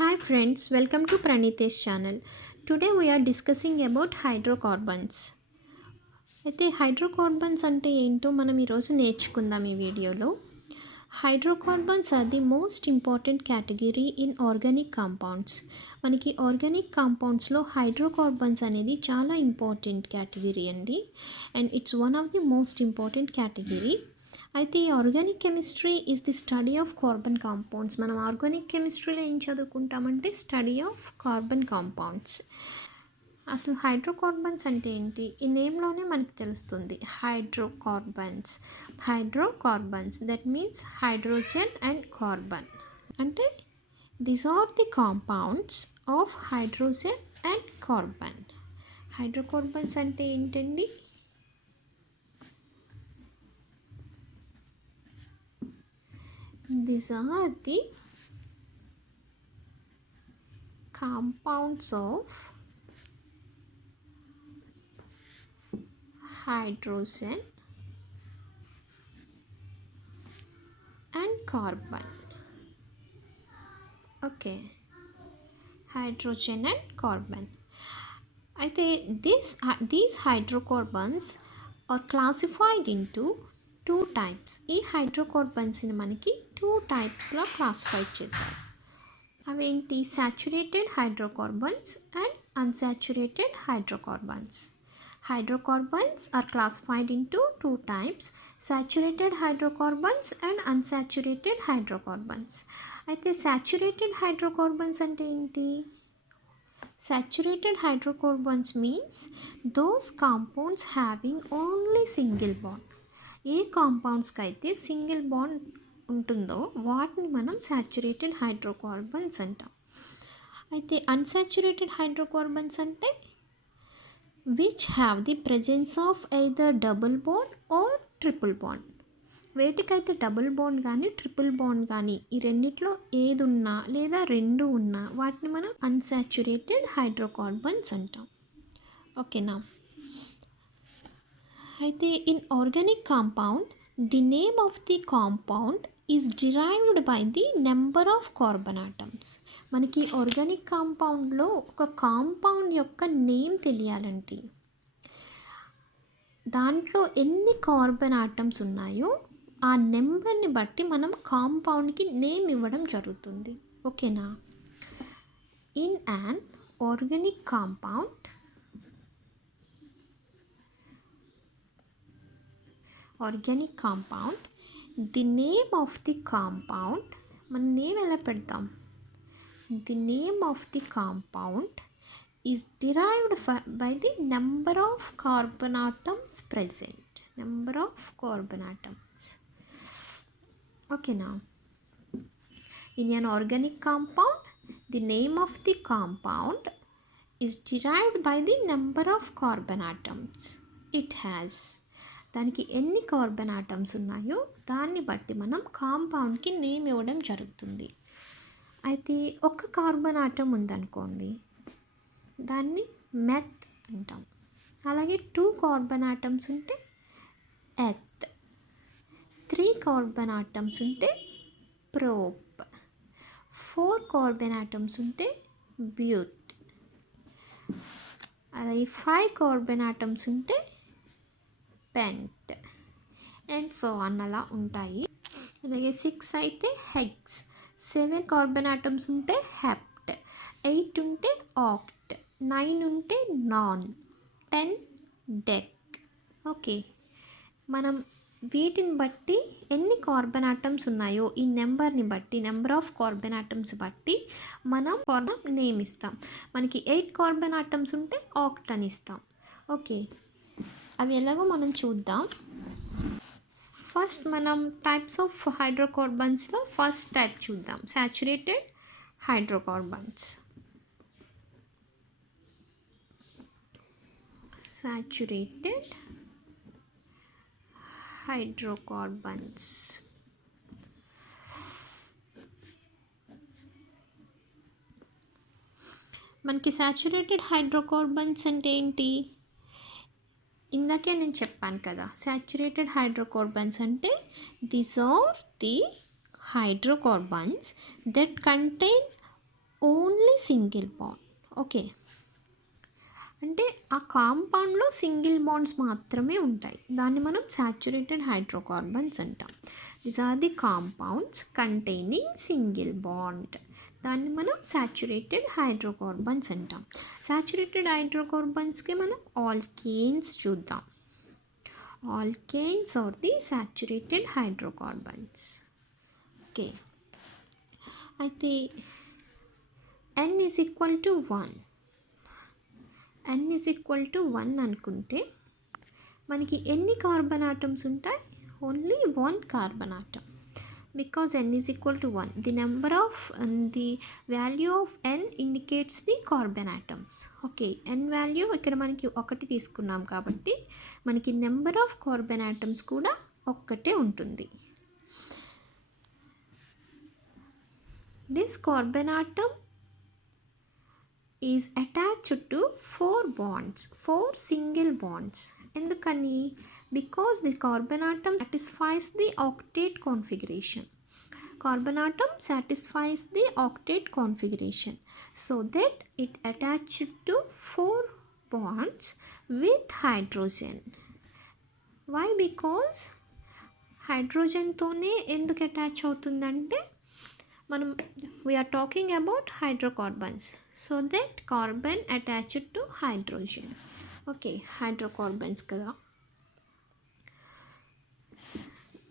Hi friends, welcome to Pranitesh channel. Today we are discussing about hydrocarbons. అయితే hydrocarbons అంటే ఏంటో మనం ఈరోజు నేర్చుకుందాం ఈ వీడియోలో. Hydrocarbons are the most important category in organic compounds. మనకి ఆర్గానిక్ కాంపౌండ్స్లో హైడ్రోకార్బన్స్ అనేది చాలా ఇంపార్టెంట్ కేటగిరీ అండి. And it's one of the most important category. అయితే ఈ organic chemistry is the study of carbon compounds. మనం ఆర్గానిక్ కెమిస్ట్రీలో ఏం చదువుకుంటామంటే స్టడీ ఆఫ్ కార్బన్ కాంపౌండ్స్. అసలు హైడ్రోకార్బన్స్ అంటే ఏంటి? ఈ నేమ్లోనే మనకి తెలుస్తుంది. Hydrocarbons that means hydrogen and carbon. అంటే these are the compounds of hydrogen and carbon. Hydrocarbons అంటే ఏంటండి? These are the compounds of hydrogen and carbon. Okay, hydrogen and carbon. అయితే these hydrocarbons are classified into two types. ఈ హైడ్రోకార్బన్స్ని మనకి 2 టైప్స్లో క్లాసిఫై చేశారు. అవేంటి? Saturated hydrocarbons and unsaturated hydrocarbons. Hydrocarbons are classified into 2 types, saturated hydrocarbons and unsaturated hydrocarbons. అయితే saturated hydrocarbons అంటే ఏంటి? Saturated hydrocarbons means those compounds having only single bond. ఏ కాంపౌండ్స్కి అయితే సింగిల్ బాండ్ ఉంటుందో వాటిని మనం సాచురేటెడ్ హైడ్రోకార్బన్స్ అంటాం. అయితే అన్సాచురేటెడ్ హైడ్రోకార్బన్స్ అంటే which have the presence of either double bond or triple bond. వేటికైతే డబుల్ బాండ్ కానీ ట్రిపుల్ బాండ్ కానీ ఈ రెండిట్లో ఏది ఉన్నా లేదా రెండు ఉన్నా వాటిని మనం అన్సాచురేటెడ్ హైడ్రోకార్బన్స్ అంటాం. ఓకేనా? అయితే in organic compound the name of the compound is derived by the number of carbon atoms. మనకి ఆర్గానిక్ కాంపౌండ్లో ఒక కాంపౌండ్ యొక్క నేమ్ తెలియాలంటే దాంట్లో ఎన్ని కార్బన్ ఆటమ్స్ ఉన్నాయో ఆ నెంబర్ని బట్టి మనం కాంపౌండ్కి నేమ్ ఇవ్వడం జరుగుతుంది. ఓకేనా? In an organic compound the name of the compound, మన నేమ్ ఎలా పెడతాం? The name of the compound is derived by the number of carbon atoms present. Number of carbon atoms. ఓకేనా? In an organic compound the name of the compound is derived by the number of carbon atoms it has. దానికి ఎన్ని carbon atoms ఉన్నాయో దాన్ని బట్టి మనం కాంపౌండ్కి నేమ్ ఇవ్వడం జరుగుతుంది. అయితే ఒక కార్బన్ ఆటమ్ ఉందనుకోండి దాన్ని మెత్ అంటాం. అలాగే 2 కార్బన్ ఆటమ్స్ ఉంటే ఎత్, 3 కార్బన్ ఆటమ్స్ ఉంటే ప్రోప్, 4 కార్బన్ ఆటమ్స్ ఉంటే బ్యూట్, అలాగే 5 కార్బన్ ఆటమ్స్ ఉంటే పెంట్ అండ్ సో ఆన్ అలా ఉంటాయి. అలాగే 6 అయితే హెక్స్, 7 కార్బన్ ఆటమ్స్ ఉంటే హెప్ట్, 8 ఉంటే ఆక్ట్, 9 ఉంటే నాన్, 10 డెక్. ఓకే, మనం వీటిని బట్టి ఎన్ని కార్బన్ ఆటమ్స్ ఉన్నాయో ఈ నెంబర్ని బట్టి నెంబర్ ఆఫ్ కార్బన్ ఆటమ్స్ బట్టి మనం కార్బన్ నేమ్ ఇస్తాం. మనకి 8 కార్బన్ ఆటమ్స్ ఉంటే ఆక్ట్ అని ఇస్తాం. ఓకే, అవి ఎలాగో మనం చూద్దాం. ఫస్ట్ మనం టైప్స్ ఆఫ్ హైడ్రోకార్బన్స్లో ఫస్ట్ టైప్ చూద్దాం, సాచురేటెడ్ హైడ్రోకార్బన్స్. Saturated hydrocarbons. మనకి సాచురేటెడ్ హైడ్రోకార్బన్స్ అంటే ఏంటి? ఇందాకే నేను చెప్పాను కదా, సాచురేటెడ్ హైడ్రోకార్బన్స్ అంటే these are the hydrocarbons that contain only single bond. Okay, అంటే ఆ కాంపౌండ్లో సింగిల్ బాండ్స్ మాత్రమే ఉంటాయి. దాన్ని మనం సాచురేటెడ్ హైడ్రోకార్బన్స్ అంటాం. These are the compounds containing single bond. దాన్ని మనం సాచురేటెడ్ హైడ్రోకార్బన్స్ అంటాం. సాచురేటెడ్ హైడ్రోకార్బన్స్కి మనం ఆల్కేన్స్ చూద్దాం. Alkanes are the saturated hydrocarbons. Okay, అయితే n is equal to 1. n is equal to 1 అనుకుంటే మనకి ఎన్ని కార్బన్ ఆటమ్స్ ఉంటాయి? ఓన్లీ 1 carbon atom. Because n is equal to 1, the value of n indicates the carbon atoms. Okay, n value ఇక్కడ మనకి 1 తీసుకున్నాం కాబట్టి మనకి నెంబర్ ఆఫ్ కార్బన్ ఆటమ్స్ కూడా ఒక్కటే ఉంటుంది. This carbon atom is attached to 4 bonds, 4 single bonds. ఎందుకని? Because the carbon atom satisfies the octet configuration. Carbon atom satisfies the octet configuration, so that it attached to 4 bonds with hydrogen. Why? Because hydrogen తోనే ఎందుకు attach అవుతుందంటే మనం we are talking about hydrocarbons. So that carbon attached to hydrogen. Okay, hydrocarbons కదా.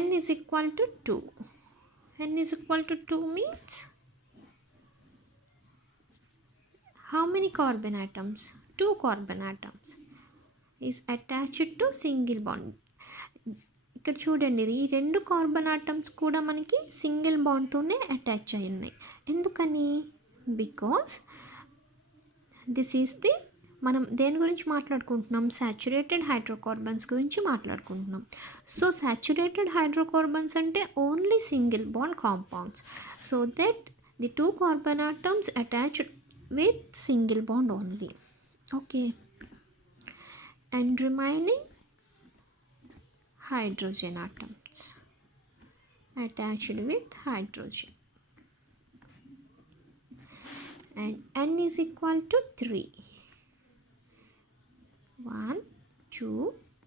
n is equal to 2. n is equal to 2 means how many carbon atoms? 2 carbon atoms is attached to single bond. ఇక్కడ చూడండి, ఈ 2 carbon atoms కూడా మనకి సింగిల్ బాండ్తోనే అటాచ్ అయి ఉన్నాయి. ఎందుకని? బికాస్ దిస్ ఈజ్ ది, మనం దేని గురించి మాట్లాడుకుంటున్నాం? సాచురేటెడ్ హైడ్రోకార్బన్స్ గురించి మాట్లాడుకుంటున్నాం. సో సాచురేటెడ్ హైడ్రోకార్బన్స్ అంటే only single bond compounds. So that the 2 carbon atoms attached with single bond only. Okay, and remaining hydrogen atoms attached with hydrogen. And n is equal to 3. 1, 2,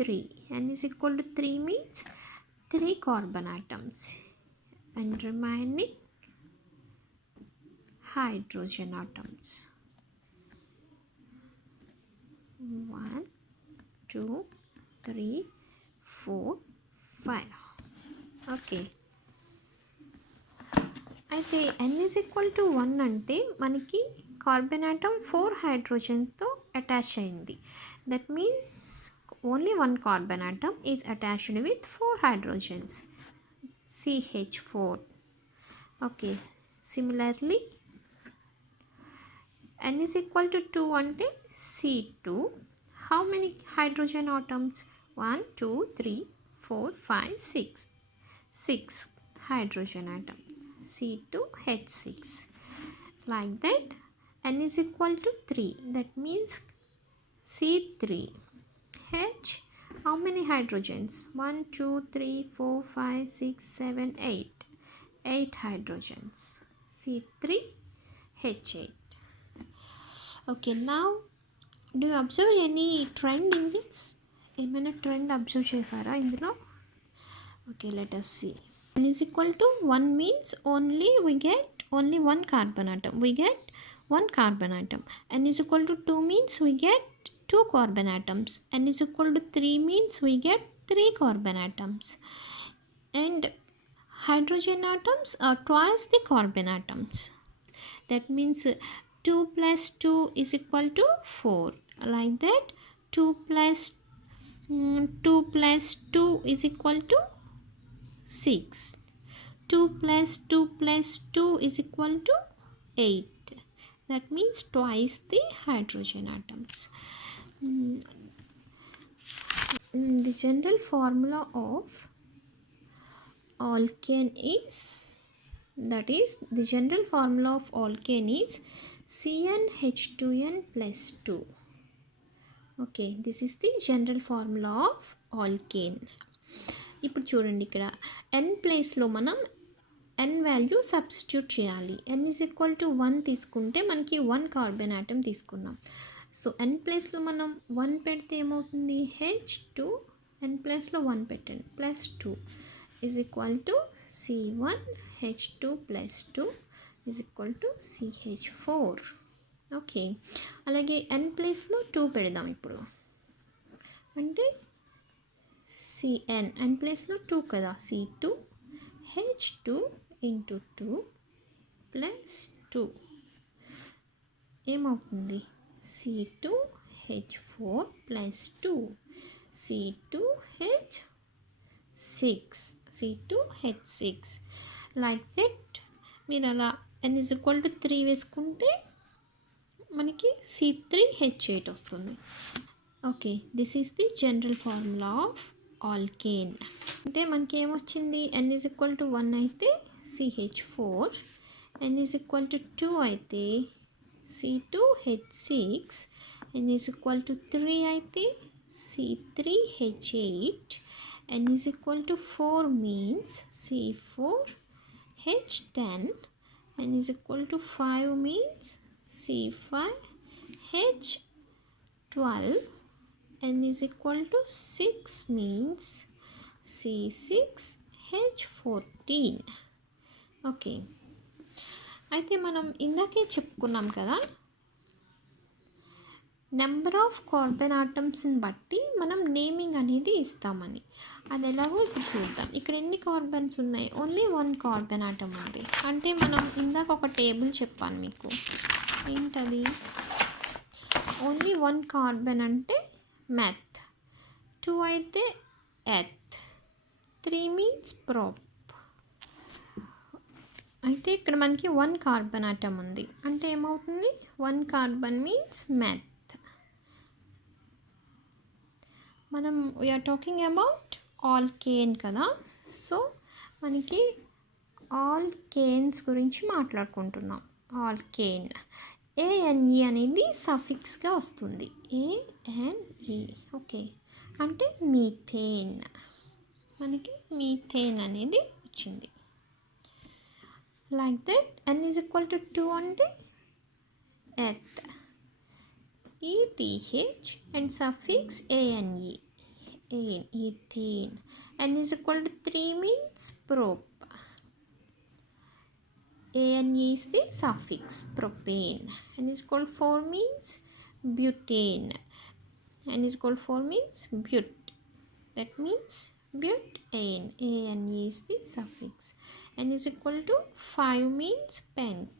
3. n is equal to 3 means 3 carbon atoms and remaining hydrogen atoms. 1, 2, 3, 4, 5. ఓకే, అయితే n is equal to 1 అంటే మనకి carbon atom 4 హైడ్రోజన్తో అటాచ్ అయింది. That means only 1 carbon atom is attached with 4 hydrogens, CH4. Okay, similarly n is equal to 2 అంటే C2. How many hydrogen atoms? 1, 2, 3, 4, 5, 6. 6 hydrogen atom, C2H6. Like that, n is equal to 3. That means C3H. How many hydrogens? 1, 2, 3, 4, 5, 6, 7, 8. 8 hydrogens, C3H8. Okay, now do you observe any trend in this? ఏమైనా trend observe చేశారా ఇందులో? Okay, let us see. n is equal to 1 means we get only 1 carbon atom. We get 1 carbon atom. n is equal to 2 means we get 2 carbon atoms. n is equal to 3 means we get 3 carbon atoms. And hydrogen atoms are twice the carbon atoms. That means 2 plus 2 is equal to 4. Like that, 2 plus 2 is equal to 6. 2 plus 2 plus 2 is equal to 8. That means twice the hydrogen atoms. The general formula of alkane is, the general formula of alkane is CnH2n plus 2. Okay, this is the general formula of alkane. ఇప్పుడు చూడండి, ఇక్కడ n ప్లేస్లో మనం n value substitute చేయాలి. n is equal to 1 తీసుకుంటే మనకి 1 carbon atom తీసుకున్నాం. So n ప్లేస్లో మనం 1 పెడితే ఏమవుతుంది, H2 n ప్లేస్లో 1 పెట్టండి ప్లస్ 2 is equal to C1H2 plus 2 is equal to CH4. Okay, అలాగే n ప్లేస్లో 2 పెడదాం ఇప్పుడు. అంటే n ప్లేస్లో 2 కదా, C2H2 ఇంటూ 2 ప్లస్ 2 ఏమవుతుంది, C2H4 plus 2 C2H6 like that. మీరు అలా n ఈజ్ ఈక్వల్ టు 3 వేసుకుంటే మనకి C3H8 వస్తుంది. Okay, this is the general formula of alkane. అంటే మనకి ఏమొచ్చింది, n ఈజ్ ఈక్వల్ టు 1 అయితే CH4, n is equal to 2 అయితే C2H6, n is equal to 3 అయితే C3H8, n is equal to 4 means C4H10, n is equal to 5 means C5H12, n is equal to 6 means C6H14. Okay, అయితే మనం ఇందాకే చెప్పుకున్నాం కదా, number of carbon ఆటమ్స్ని బట్టి మనం నేమింగ్ అనేది ఇస్తామని. అది ఎలాగో ఇప్పుడు చూద్దాం. ఇక్కడ ఎన్ని కార్బన్స్ ఉన్నాయి, ఓన్లీ 1 కార్బన్ ఆటమ్ ఉంది. అంటే మనం ఇందాక ఒక టేబుల్ చెప్పాను మీకు, ఏంటది, ఓన్లీ 1 కార్బన్ అంటే మెత్, 2 అయితే ఎత్, 3 మీన్స్ ప్రొప్. అయితే ఇక్కడ మనకి 1 కార్బన్ ఆటమ్ ఉంది అంటే ఏమవుతుంది, 1 కార్బన్ మీన్స్ మెత్. మనం వీఆర్ టాకింగ్ అబౌట్ ఆల్కేన్ కదా, సో మనకి ఆల్కేన్స్ గురించి మాట్లాడుకుంటున్నాం. ఆల్కేన్ ANE అనేది సఫిక్స్గా వస్తుంది, ANE. ఓకే, అంటే మీథేన్. మనకి మీథేన్ అనేది వచ్చింది. Like that n is equal to 2 అంటే eth, ETH and suffix ANE, ethane. n is equal to 3 means prop, ANE is the suffix, propane. n is equal to 4 means butane, n is equal to 4 means but, that means butane, ANE is the suffix. n is equal to 5 means pent,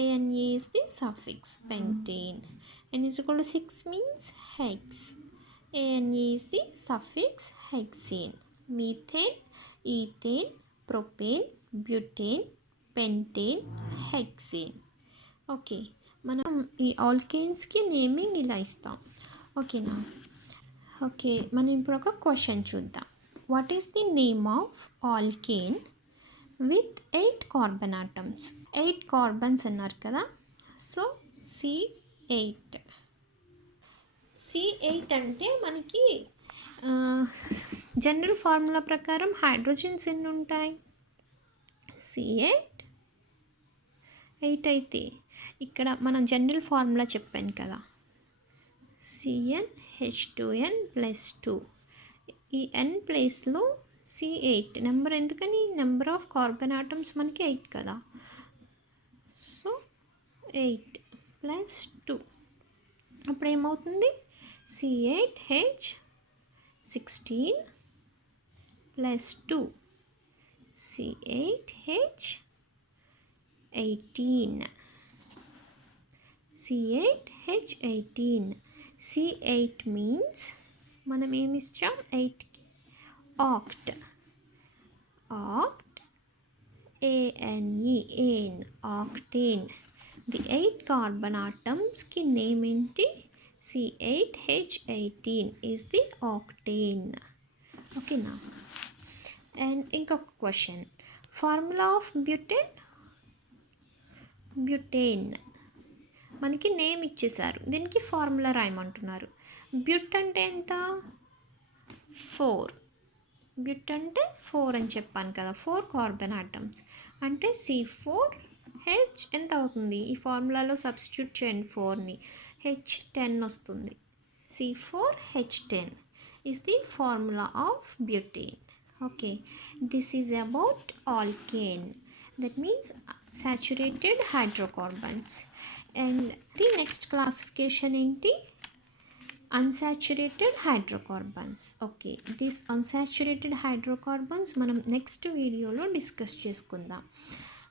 ANE is the suffix, pentane. n is equal to 6 means hex, ANE is the suffix, hexane. Methane, ethane, propane, butane, pentane, hexane. Okay, మనం ఈ ఆల్కేన్స్కి నేమింగ్ ఇలా ఇస్తాం. ఓకేనా. ఓకే, మనం ఇప్పుడు ఒక క్వశ్చన్ చూద్దాం. What is the name of alkane with 8 carbon atoms? 8 కార్బన్స్ అన్నారు కదా, సో C8. C8 అంటే మనకి జనరల్ ఫార్ములా ప్రకారం హైడ్రోజన్స్ ఎన్ని ఉంటాయి, C8 8 అయితే ఇక్కడ మనం జనరల్ ఫార్ములా చెప్పాను కదా, CnH2n ప్లస్ 2. ఈ n ప్లేస్లో C8 నెంబర్, ఎందుకని నెంబర్ ఆఫ్ కార్బన్ ఆటమ్స్ మనకి 8 కదా, సో 8 ప్లస్ 2 అప్పుడు ఏమవుతుంది, C8H16 plus 2 C8H18. C8H18. C8 means మనం ఏమి ఇచ్చాం, 8కి oct, oct, ANE, AN, octane. The 8 carbon ఆటమ్స్కి నేమ్ ఏంటి, C8H18 ఈజ్ ది ఆక్టేన్. ఓకేనా. అండ్ ఇంకొక question, formula of butane. Butane మనకి నేమ్ ఇచ్చేసారు, దీనికి ఫార్ములా రాయమంటున్నారు. బ్యూట్ అంటే ఎంత, 4, బ్యూట్ అంటే 4 అని చెప్పాను కదా, 4 కార్బన్ ఆటమ్స్ అంటే C4H ఎంత అవుతుంది, ఈ ఫార్ములాలో సబ్స్టిట్యూట్ చేయండి 4ని, H10 వస్తుంది. C4H10 is the formula of butane. Okay, this is about alkane, that means saturated hydrocarbons. And the next classification ఏంటి, unsaturated hydrocarbons. Okay, this unsaturated hydrocarbons మనం నెక్స్ట్ వీడియోలో డిస్కస్ చేసుకుందాం.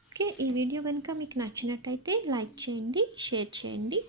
ఓకే, ఈ వీడియో కనుక మీకు నచ్చినట్టయితే లైక్ చేయండి, షేర్ చేయండి.